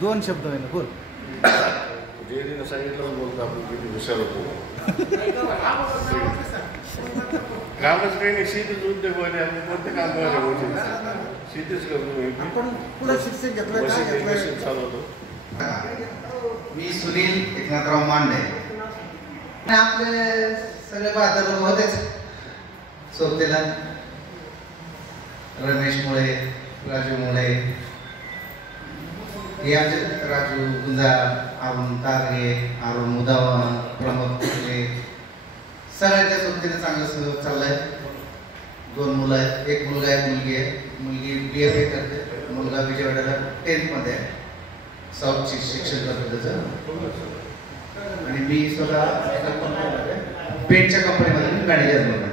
दोन शब्द आहे ना बोल. जेरीनं सांगितलं बोलतो आपण किती हुशार होतो. कामच काही नाही, शेतीच उद्योग वाले आपण कोणते काम करायला शेतीच करतो. पुढे शिक्षण घेतलं चालवतो. मी सुनील एकनाथराव मांडे. आपले सगळे बहादर लोक होतेच सोबतीला. रमेश मुळे, राजू मुळे, हे आमचे राजू गुंजाळ, अरुण तारगे, अरुण मुदावन, प्रमोद कुर्ले, सगळ्यांच्या सोबतीने चांगलं चाललंय. दोन मुलं आहेत, एक मुलगा आहे, मुलगी आहे. मुलगी BFA करते, मुलगा विजयवाड्याला 10th मध्ये आहे. साऊथची शिक्षण करतो त्याचं. आणि मी स्वतः पेंटच्या कंपनीमध्ये मॅनेजर म्हणून.